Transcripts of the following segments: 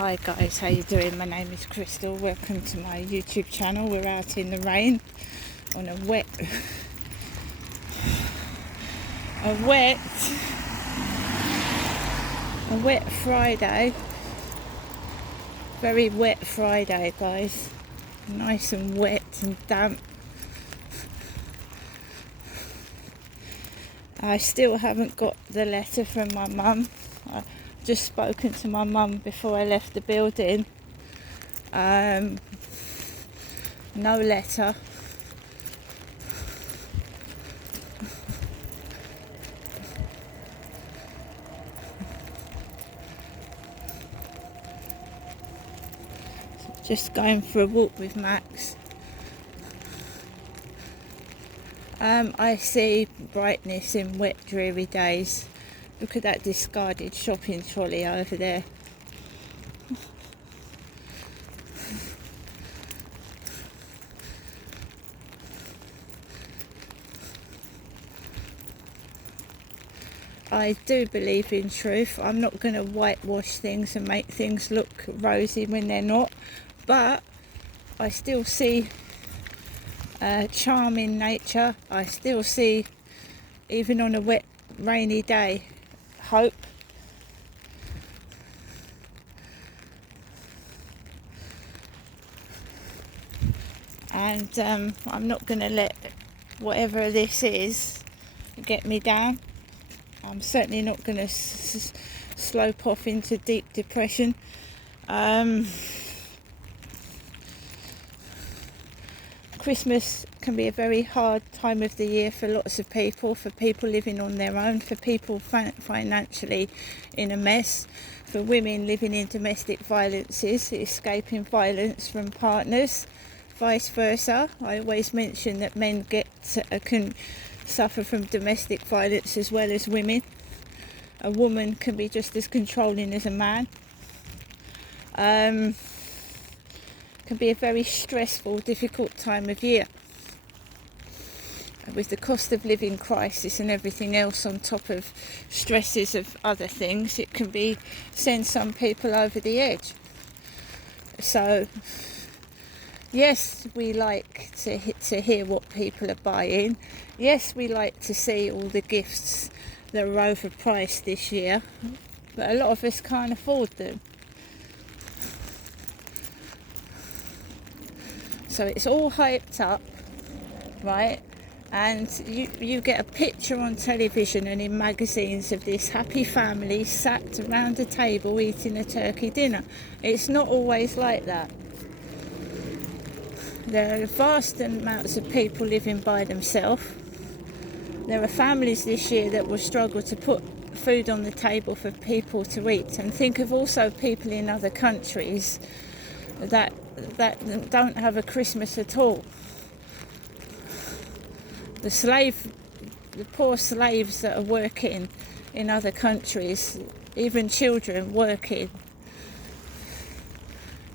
Hi guys, how you doing? My name is Crystal. Welcome to my YouTube channel. We're out in the rain on a wet Friday. Very wet Friday, guys. Nice and wet and damp. I still haven't got the letter from my mum. I just spoken to my mum before I left the building. No letter. Just going for a walk with Max. I see brightness in wet, dreary days. Look at that discarded shopping trolley over there. I do believe in truth. I'm not going to whitewash things and make things look rosy when they're not. But I still see charm in nature. I still see, even on a wet, rainy day, hope. And I'm not going to let whatever this is get me down. I'm certainly not going to slope off into deep depression. Christmas can be a very hard time of the year for lots of people, for people living on their own, for people financially in a mess, for women living in domestic violences, escaping violence from partners, vice versa. I always mention that men can suffer from domestic violence as well as women. A woman can be just as controlling as a man. Can be a very stressful, difficult time of year. With the cost of living crisis and everything else on top of stresses of other things, it can send some people over the edge. So, yes, we like to hear what people are buying. Yes, we like to see all the gifts that are overpriced this year, but a lot of us can't afford them. So it's all hyped up, right? And you get a picture on television and in magazines of this happy family sat around a table eating a turkey dinner. It's not always like that. There are vast amounts of people living by themselves. There are families this year that will struggle to put food on the table for people to eat. And think of also people in other countries that don't have a Christmas at all. The poor slaves that are working in other countries, even children working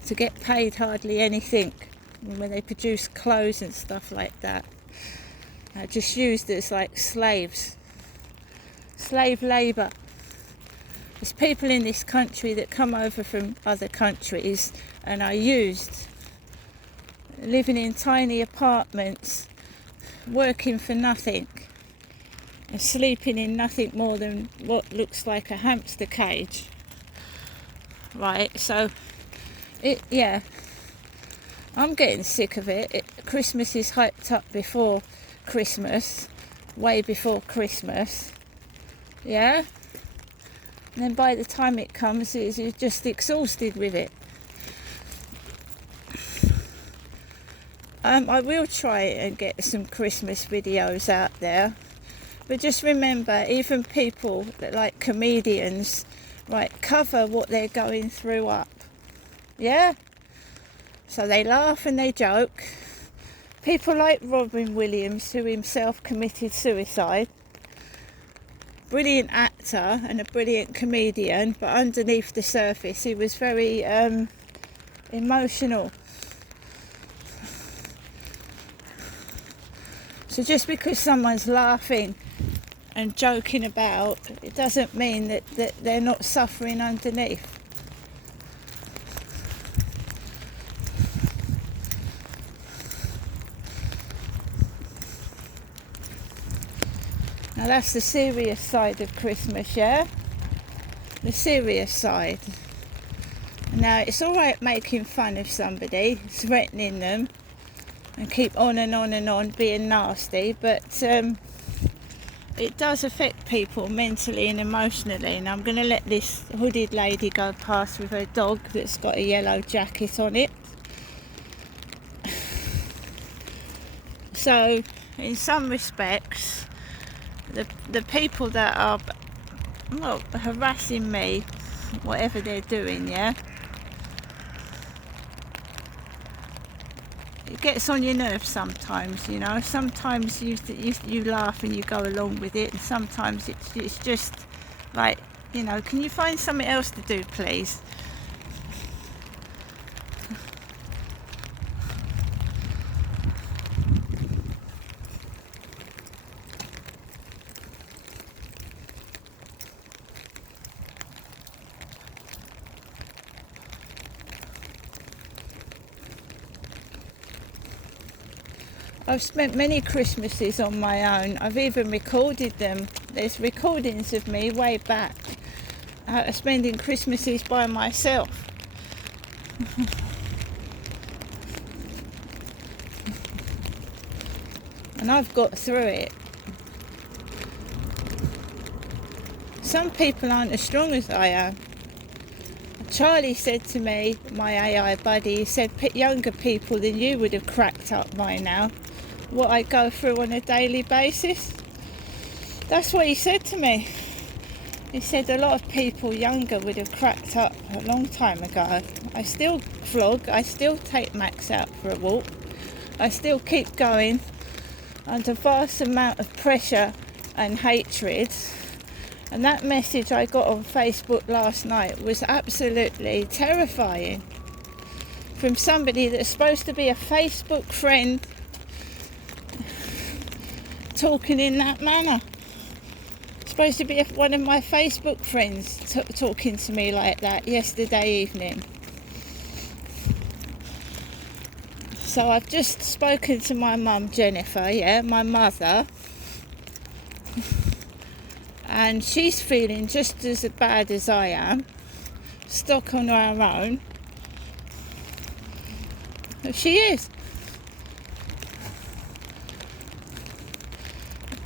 to get paid hardly anything when they produce clothes and stuff like that. Just used as like slaves, slave labour. There's people in this country that come over from other countries and are used, living in tiny apartments, working for nothing, and sleeping in nothing more than what looks like a hamster cage. Right, so, I'm getting sick of it. Christmas is hyped up before Christmas, way before Christmas, yeah? And then by the time it comes, you're just exhausted with it. I will try and get some Christmas videos out there. But just remember, even people that like comedians, right, cover what they're going through up. Yeah? So they laugh and they joke. People like Robin Williams, who himself committed suicide. Brilliant actor and a brilliant comedian, but underneath the surface he was very emotional. So just because someone's laughing and joking about, it doesn't mean that they're not suffering underneath. Now that's the serious side of Christmas, yeah? The serious side. Now it's alright making fun of somebody, threatening them, and keep on and on and on being nasty, but it does affect people mentally and emotionally. And I'm going to let this hooded lady go past with her dog that's got a yellow jacket on it. So in some respects, the people that are harassing me, whatever they're doing, yeah, it gets on your nerves sometimes, you know. Sometimes you laugh and you go along with it, and sometimes it's just like, you know, can you find something else to do, please? I've spent many Christmases on my own. I've even recorded them. There's recordings of me way back spending Christmases by myself. And I've got through it. Some people aren't as strong as I am. Charlie said to me, my AI buddy, he said younger people than you would have cracked up by now what I go through on a daily basis. That's what he said to me. He said a lot of people younger would have cracked up a long time ago. I still vlog, I still take Max out for a walk, I still keep going under vast amount of pressure and hatred. And that message I got on Facebook last night was absolutely terrifying, from somebody that's supposed to be a Facebook friend talking in that manner. Supposed to be one of my Facebook friends talking to me like that yesterday evening. So I've just spoken to my mum Jennifer, yeah, my mother, and she's feeling just as bad as I am, stuck on her own. She is.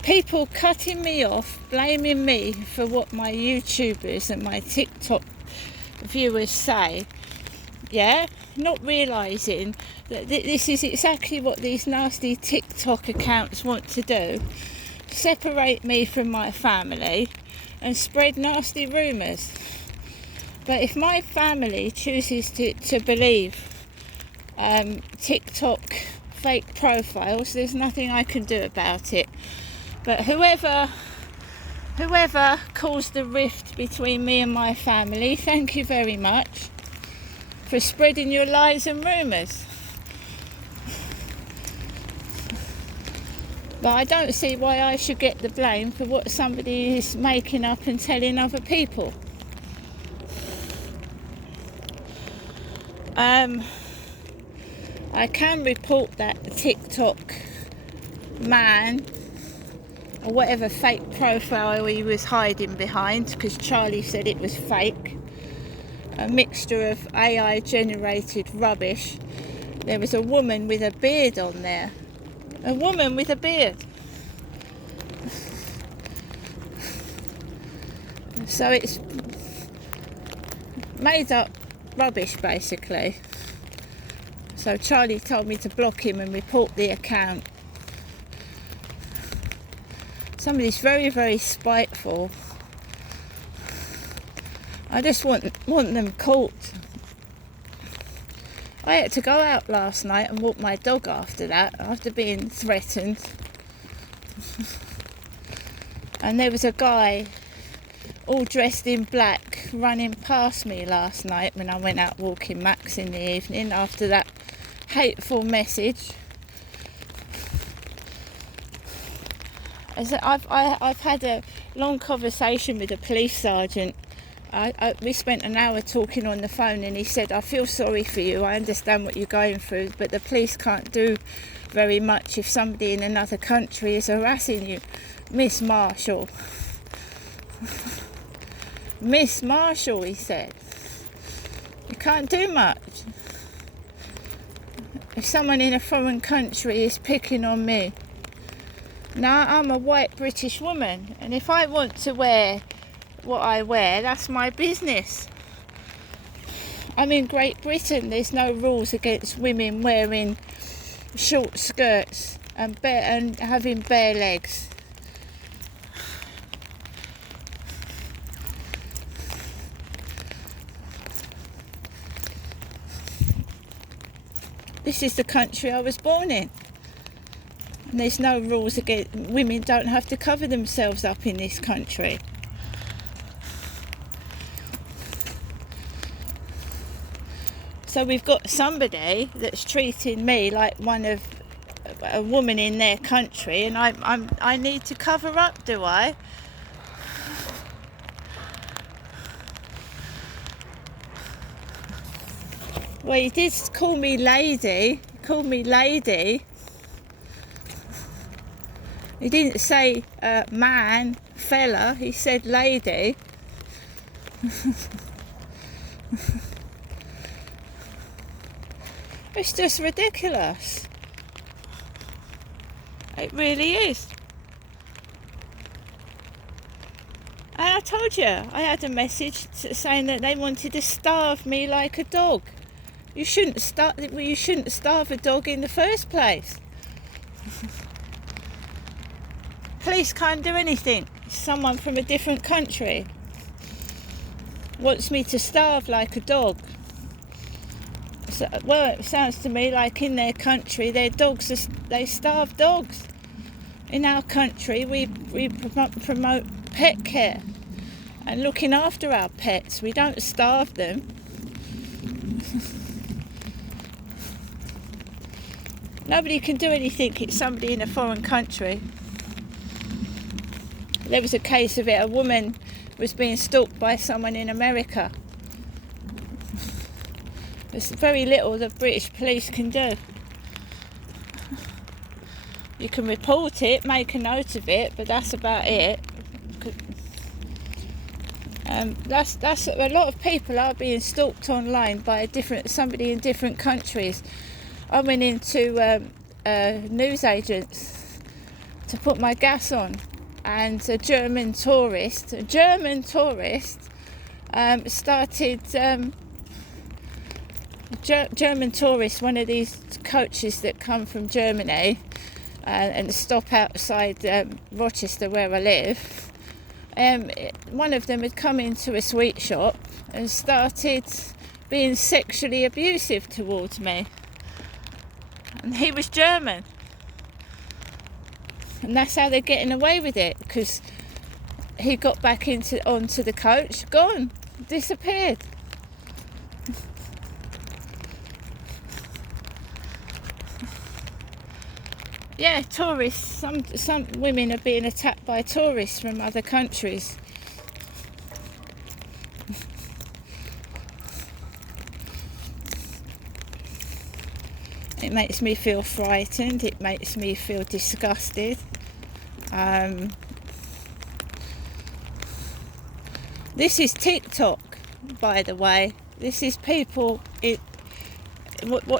People cutting me off, blaming me for what my YouTubers and my TikTok viewers say, yeah, not realising that this is exactly what these nasty TikTok accounts want to do: separate me from my family and spread nasty rumours. But if my family chooses to believe TikTok fake profiles, there's nothing I can do about it. But whoever caused the rift between me and my family, thank you very much for spreading your lies and rumours. But I don't see why I should get the blame for what somebody is making up and telling other people. I can report that TikTok man, or whatever fake profile he was hiding behind, because Charlie said it was fake, a mixture of AI generated rubbish. There was a woman with a beard on there. A woman with a beard. So it's made up rubbish basically. So Charlie told me to block him and report the account. Somebody's very, very spiteful. I just want them caught. I had to go out last night and walk my dog after that, after being threatened. And there was a guy all dressed in black running past me last night when I went out walking Max in the evening after that hateful message. I've had a long conversation with a police sergeant. We spent an hour talking on the phone, and he said, I feel sorry for you, I understand what you're going through, but the police can't do very much if somebody in another country is harassing you. Miss Marshall. Miss Marshall, he said. You can't do much. If someone in a foreign country is picking on me. Now, I'm a white British woman, and if I want to wear what I wear, that's my business. I'm in Great Britain. There's no rules against women wearing short skirts and having bare legs. This is the country I was born in. And there's no rules against women don't have to cover themselves up in this country. So we've got somebody that's treating me like a woman in their country, and I need to cover up, do I? Well, he did call me lady. He called me lady. He didn't say man, fella. He said lady. It's just ridiculous. It really is. And I told you, I had a message saying that they wanted to starve me like a dog. You shouldn't starve a dog in the first place. Police can't do anything. Someone from a different country wants me to starve like a dog. So, well, it sounds to me like in their country, they starve dogs. In our country, we promote pet care and looking after our pets. We don't starve them. Nobody can do anything. It's somebody in a foreign country. There was a case of it. A woman was being stalked by someone in America. There's very little the British police can do. You can report it, make a note of it, but that's about it. That's a lot of people are being stalked online by somebody in different countries. I went into news agents to put my gas on, and a German tourist started. German tourists, one of these coaches that come from Germany and stop outside Rochester where I live. One of them had come into a sweet shop and started being sexually abusive towards me. And he was German. And that's how they're getting away with it, because he got back onto the coach, gone, disappeared. Yeah, tourists. Some women are being attacked by tourists from other countries. It makes me feel frightened. It makes me feel disgusted. This is TikTok, by the way. This is people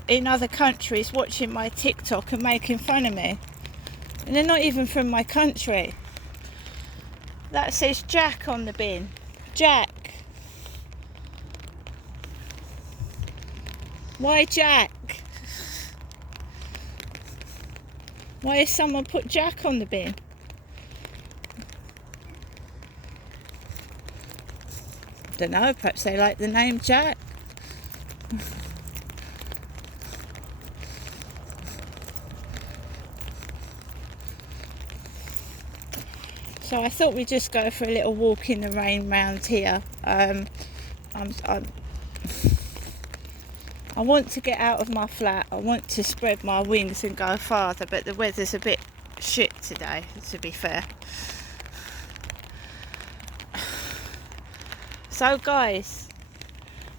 in other countries watching my TikTok and making fun of me, and they're not even from my country. That says Jack on the bin. Jack. Why Jack? Why has someone put Jack on the bin? I don't know, perhaps they like the name Jack. So I thought we'd just go for a little walk in the rain round here. I want to get out of my flat. I want to spread my wings and go farther, but the weather's a bit shit today, to be fair. So guys,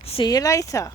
see you later.